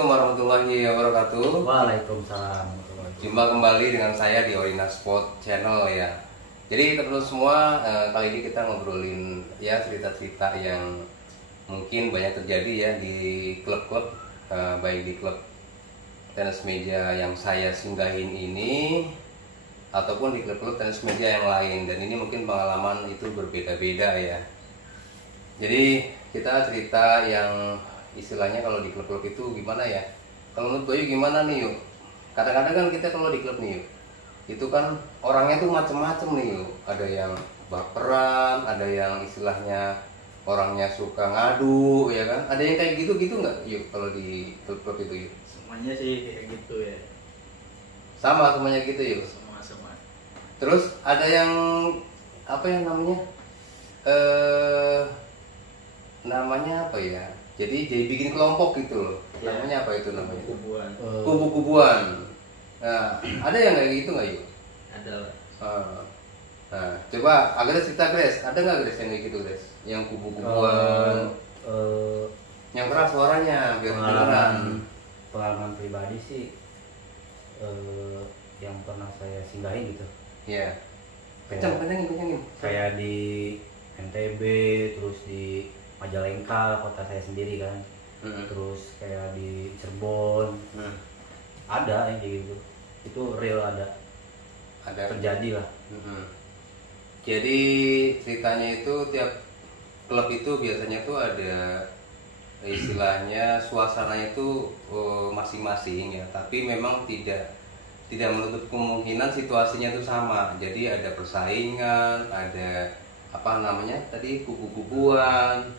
Assalamualaikum warahmatullahi wabarakatuh. Waalaikumsalam. Jumpa kembali dengan saya di Orina Sport Channel ya. Jadi teman-teman semua, kali ini kita ngobrolin ya cerita-cerita yang mungkin banyak terjadi ya di klub-klub, baik di klub tenis meja yang saya singgahin ini ataupun di klub-klub tenis meja yang lain, dan ini mungkin pengalaman itu berbeda-beda ya. Jadi kita cerita yang istilahnya kalau di klub-klub itu gimana ya? Kalau menurut Bayu gimana nih yuk? Kadang-kadang kan kita kalau di klub nih yuk, itu kan orangnya tuh macem-macem nih yuk. Ada yang baperan, ada yang istilahnya orangnya suka ngadu ya kan? Ada yang kayak gitu-gitu nggak yuk kalau di klub-klub itu yuk? Semuanya sih kayak gitu ya. Sama semuanya gitu yuk. Semua. Terus ada yang apa yang namanya apa ya? Jadi bikin kelompok gitu loh. Ya. Namanya apa itu namanya? Kubuan. Kubu-kubuan. Nah, ada yang kayak gitu nggak yuk? Ada lah. Nah, coba Agres cerita Gres. Ada nggak Gres yang kayak gitu Gres? Yang kubu-kubuan, yang keras suaranya biar kedengeran. Pengalaman pribadi sih yang pernah saya singgahin gitu. Iya. Kayak Kencengin. Kayak di NTB, terus di Majalengka, kota saya sendiri kan. Terus kayak di Cirebon. Ada yang kayak gitu. Itu real ada terjadi lah. Jadi ceritanya itu tiap klub itu biasanya tuh ada istilahnya suasananya itu masing-masing ya, tapi memang tidak menutup kemungkinan situasinya itu sama. Jadi ada persaingan, ada apa namanya tadi kubu-kubuan,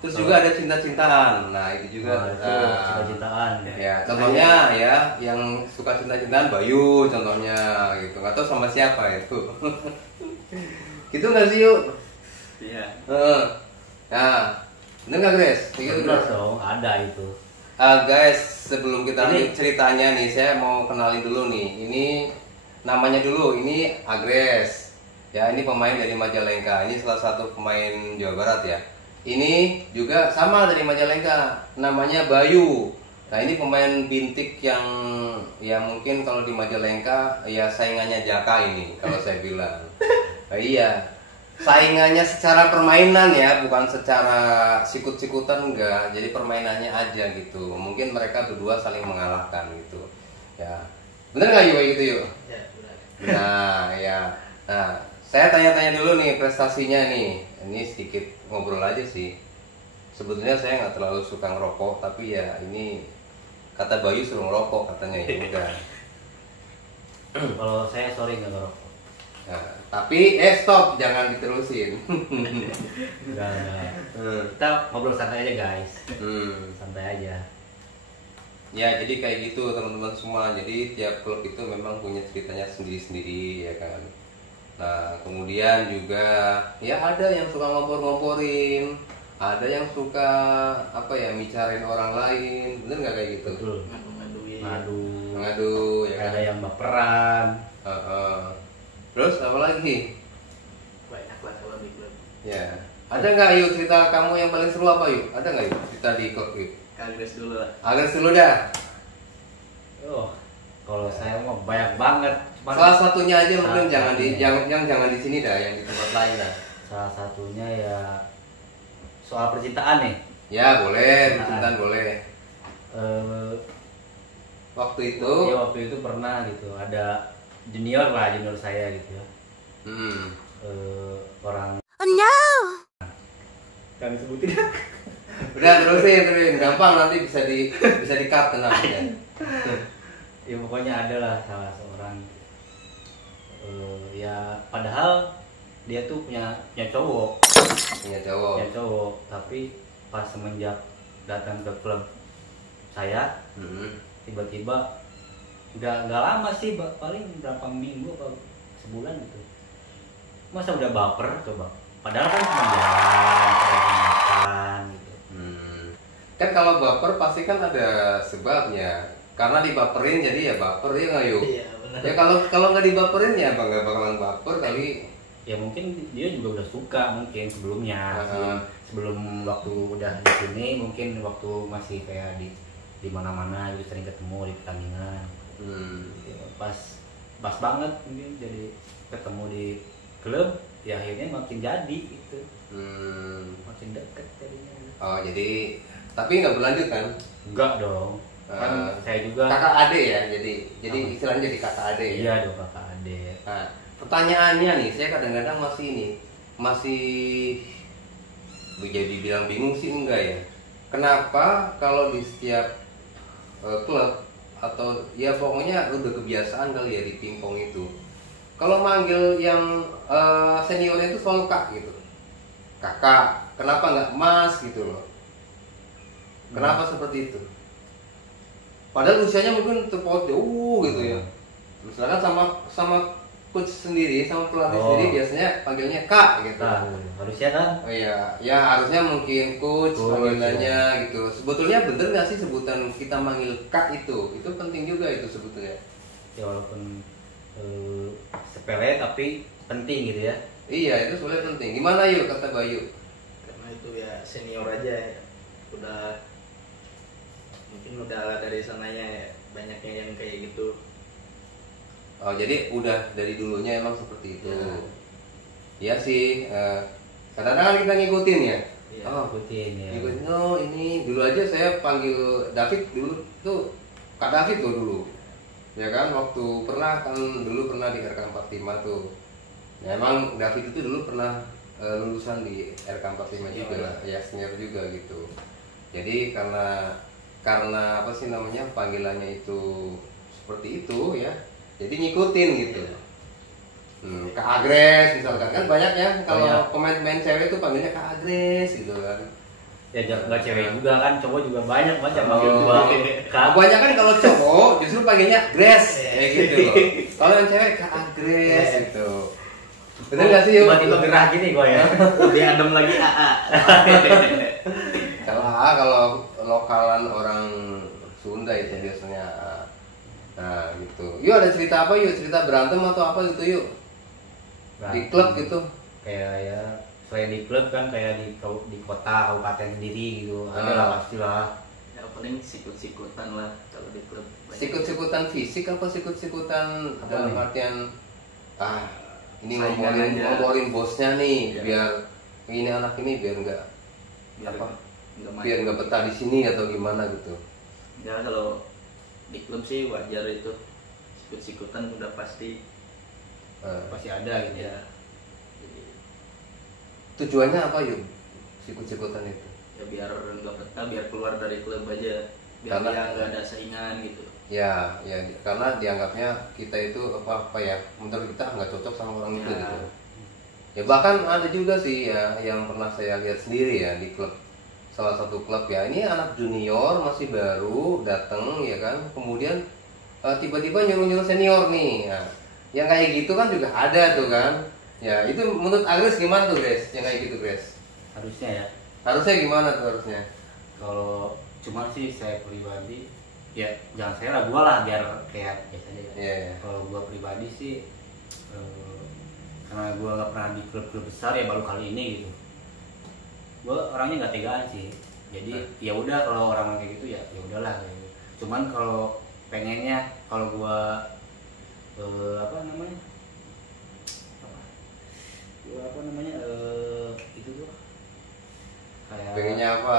terus juga ada cinta-cintaan. Nah itu juga cinta-cintaan ya. Contohnya ya yang suka cinta-cintaan Bayu contohnya gitu, nggak tahu sama siapa itu. Gitu nggak sih yuk? Iya. Nah, bener nggak Grace? Gitu Bener dong, ada itu. Guys, sebelum kita lanjut ceritanya nih, saya mau kenalin dulu nih. Ini namanya dulu, ini Agres. Ya, ini pemain dari Majalengka. Ini salah satu pemain Jawa Barat ya. Ini juga sama dari Majalengka, namanya Bayu. Nah, ini pemain bintik yang ya mungkin kalau di Majalengka ya saingannya Jaka ini kalau saya bilang. Iya. Saingannya secara permainan ya, bukan secara sikut-sikutan enggak. Jadi permainannya aja gitu. Mungkin mereka berdua saling mengalahkan gitu. Ya. Bener nggak yuk gitu yuk? Ya, benar. Nah, ya. Nah, saya tanya-tanya dulu nih prestasinya nih. Ini sedikit ngobrol aja sih. Sebetulnya saya nggak terlalu suka ngerokok, tapi ya ini kata Bayu suruh ngerokok katanya ya udah. Kalau saya sorry nggak ngerokok. Nah, tapi stop, jangan diterusin. Enggak. Kita ngobrol santai aja guys. Santai aja. Ya jadi kayak gitu teman-teman semua. Jadi tiap klub itu memang punya ceritanya sendiri-sendiri ya kan. Nah kemudian juga ya ada yang suka ngompor-ngomporin, ada yang suka apa ya bicarain orang lain, bener nggak kayak gitu? Betul. Ngadu ya kan? Ada yang baperan. Terus apa lagi? Banyak lah kalau di klub. Ya ada nggak yuk cerita kamu yang paling seru apa yuk? Ada nggak yuk cerita di klub yuk? Agres dulu lah. Agres dulu dah. Kalau saya mau banyak banget. Salah satunya aja mungkin jangan di sini dah, yang di tempat lain dah. Salah satunya ya soal percintaan nih. Ya boleh, percintaan boleh. Waktu itu? Ya waktu itu pernah gitu, ada junior saya gitu ya. Orang. Oh no. Kan disebutin. Udah terusin, gampang nanti bisa di cut tenang aja. Ya pokoknya ada lah salah seorang. Ya padahal dia tuh punya cowok. Punya cowok, tapi pas semenjak datang ke klub saya, tiba-tiba nggak lama sih, paling berapa minggu atau sebulan gitu, masa udah baper coba, padahal kan cuma jalan gitu. Kan kalau baper pasti kan ada sebabnya, karena dibaperin jadi ya baper ya nggak yuk? Iya, benar. Ya kalau nggak dibaperin ya nggak bakalan baper kali. Ya mungkin dia juga udah suka mungkin sebelumnya, sebelum waktu udah di sini, mungkin waktu masih kayak di di mana-mana gitu, sering ketemu di pertandingan. Ya, pas banget mungkin jadi ketemu di klub ya akhirnya makin jadi gitu. Makin deket jadinya. Oh jadi tapi nggak berlanjut kan? Enggak dong. Kan saya juga kakak adik ya, jadi istilahnya jadi kakak adik. Iya dong, kakak adik. Nah, pertanyaannya nih, saya kadang-kadang masih jadi bilang bingung sih enggak ya. Kenapa kalau di setiap klub atau ya pokoknya udah kebiasaan kali ya di pingpong itu, kalau manggil yang seniornya itu selalu kak gitu, kakak, kenapa nggak mas gitu loh? Kenapa seperti itu? Padahal usianya mungkin terpaut jauh gitu ya. Misalkan sama coach sendiri, sama pelatih sendiri biasanya panggilnya kak gitu. Harusnya kan? Oh iya, ya harusnya mungkin coach panggilannya ya. Gitu. Sebetulnya bener nggak sih sebutan kita manggil kak itu? Itu penting juga itu sebetulnya. Ya walaupun sepele tapi penting gitu ya. Iya, itu sebenarnya penting. Gimana yuk kata Bayu? Karena itu ya senior aja ya. Mungkin udah dari sananya ya, banyaknya yang kayak gitu. Oh jadi udah dari dulunya emang seperti itu. Iya sih. Kadang-kadang kita ngikutin ya. Ya, ngikutin ya. Ngikutin. Oh ini dulu aja saya panggil David dulu tuh Kak David tuh dulu. Ya kan waktu dulu pernah di RK45 tuh. Ya, emang David itu dulu pernah lulusan di RK45 juga, ya senior juga gitu. Jadi karena apa sih namanya panggilannya itu seperti itu ya, jadi ngikutin gitu. Kak Agres misalkan kan banyak ya kalau pemain cewek itu panggilnya Kak Agres gitu kan. Ya nggak cewek juga kan, cowok juga banyak macam panggil gua. Banyak kan kalau cowok justru panggilnya Grace kayak gitu loh. Kalau yang cewek Kak Agres gitu. Bener nggak sih? Tiba-tiba gerah gini gua ya. Lebih adem lagi Kalau lokalan orang Sunda itu biasanya. Nah gitu. Yuk ada cerita apa yuk? Cerita berantem atau apa gitu yuk? Berantem. Di klub gitu. Kayak ya selain di klub kan kayak di kota kabupaten sendiri gitu. Ada lah pastilah. Ya paling sikut-sikutan lah kalau di klub. Sikut-sikutan fisik apa sikut-sikutan dalam artian ini saingan ngomongin bosnya nih biar ini anak ini biar nggak betah di sini atau gimana gitu. Ya kalau di klub sih wajar itu sikut-sikutan udah pasti ada gitu ya. Jadi, tujuannya apa yuk sikut-sikutan itu? Ya biar nggak betah, biar keluar dari klub aja, biar dia nggak ada saingan gitu. Ya karena dianggapnya kita itu apa ya, menurut kita nggak cocok sama orang itu gitu. Ya bahkan ada juga sih ya yang pernah saya lihat sendiri ya di klub, salah satu klub ya, ini anak junior masih baru datang ya kan, kemudian tiba-tiba nyuruh senior nih ya. Yang kayak gitu kan juga ada tuh kan ya. Itu menurut Agnes gimana tuh Grace, yang kayak gitu Grace? Harusnya gimana tuh harusnya? Kalau cuma sih saya pribadi ya jangan saya lah, gua lah biar kayak biasa aja. Kalau gua pribadi sih karena gua nggak pernah di klub-klub besar ya, baru kali ini gitu. Gua orangnya nggak tegaan sih, jadi ya udah kalau orang kayak gitu ya udahlah gitu. Cuman kalau pengennya kalau gua itu tuh kayak pengennya apa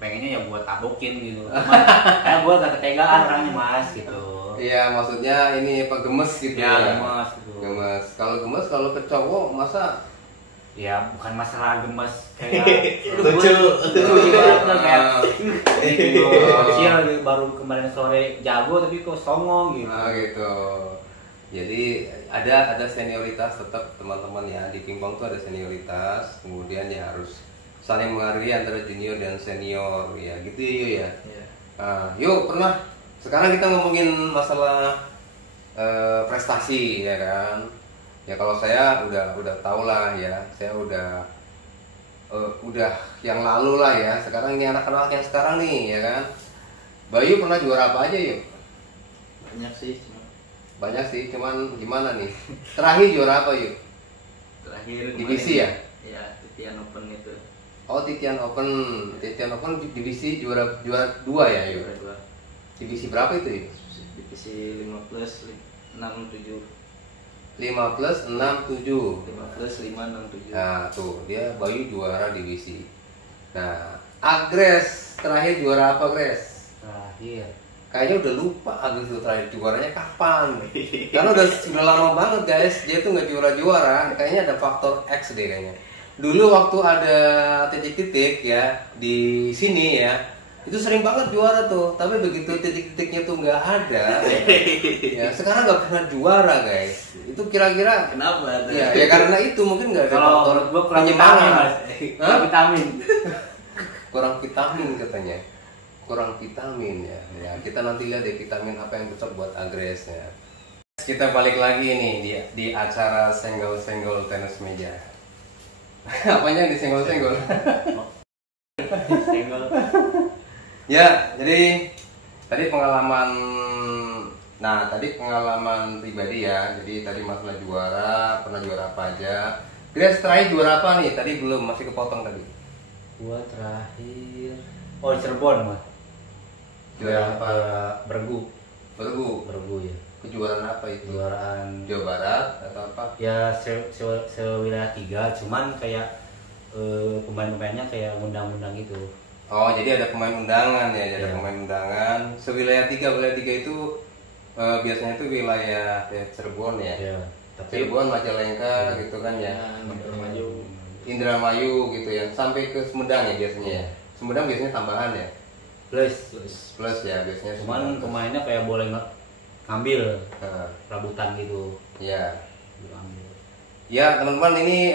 pengennya ya buat tabokin gitu. Kayak gua gak ketegaan orangnya mas gitu. Iya maksudnya ini apa gemes gitu ya. Gemes gitu. Gemes. Kalau ke cowok masa ya bukan masalah gemes kayak lucu kayak kecil baru kemarin sore jago tapi kok songong gitu. Gitu. Jadi ada senioritas tetap teman-teman ya, di pingpong tuh ada senioritas, kemudian ya harus saling menghargai antara junior dan senior ya gitu ya. Yuk pernah sekarang kita ngomongin masalah prestasi ya kan. Ya kalau saya udah tau lah ya, saya udah yang lalu lah ya. Sekarang ini anak-anak yang sekarang nih ya kan. Bayu pernah juara apa aja yuk? Banyak sih, cuman gimana nih? Terakhir juara apa yuk? Terakhir divisi ya? Iya, Titian Open itu. Oh, Titian Open divisi juara 2 ya, yuk. Juara 2. Divisi berapa itu ya? Divisi 5 plus 6 7. 5 plus 6 7. 5 plus 5 6 7. Nah, tuh dia Bayu juara divisi. Nah, Agres terakhir juara apa, Gres? Terakhir. Kayaknya udah lupa Agres itu terakhir juaranya kapan. Karena udah lama banget, guys. Dia tuh nggak juara-juara. Kayaknya ada faktor X deh kayaknya. Dulu waktu ada titik-titik ya di sini ya, itu sering banget juara tuh. Tapi begitu titik-titiknya tuh nggak ada, ya sekarang nggak pernah juara, guys. Itu kira-kira kenapa? Ya karena itu mungkin nggak ada faktor Kalau kurang vitamin, Mas. Kurang vitamin. Kurang vitamin katanya. Kurang vitamin ya. Ya kita nanti lihat deh vitamin apa yang cocok buat Agres ya. Kita balik lagi nih di acara senggol-senggol tenis meja. Apanya yang disenggol-senggol? Senggol. Ya, jadi tadi pengalaman pribadi ya. Jadi tadi masalah juara, pernah juara apa aja. Grace terakhir juara apa nih? Tadi belum, masih kepotong tadi. Gua terakhir Cirebon, Mas. Juara apa? Bergu ya. Kejuaraan apa itu? Kejuaraan Jawa Barat atau apa? Ya sewilayah 3, cuman kayak pemain-pemainnya kayak undang-undang gitu. Oh, jadi ada pemain undangan ya, Iya. pemain undangan. Wilayah 3 itu biasanya itu wilayah ya, Cirebon ya. Ya, tapi Cirebon, Majalengka gitu kan ya. Indramayu gitu ya. Sampai ke Sumedang ya biasanya ya. Sumedang biasanya tambahan ya. Plus ya biasanya. Cuman pemainnya kayak boleh ngambil Nah, rabutan gitu. ya. Ambil. Ya teman-teman ini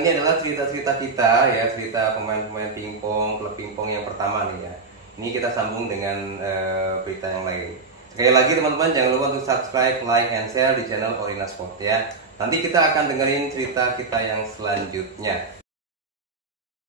adalah cerita-cerita kita ya, cerita pemain-pemain pingpong, klub pingpong yang pertama nih ya. Ini kita sambung dengan berita yang lain. Sekali lagi teman-teman jangan lupa untuk subscribe, like, and share di channel Orina Sport ya. Nanti kita akan dengerin cerita kita yang selanjutnya.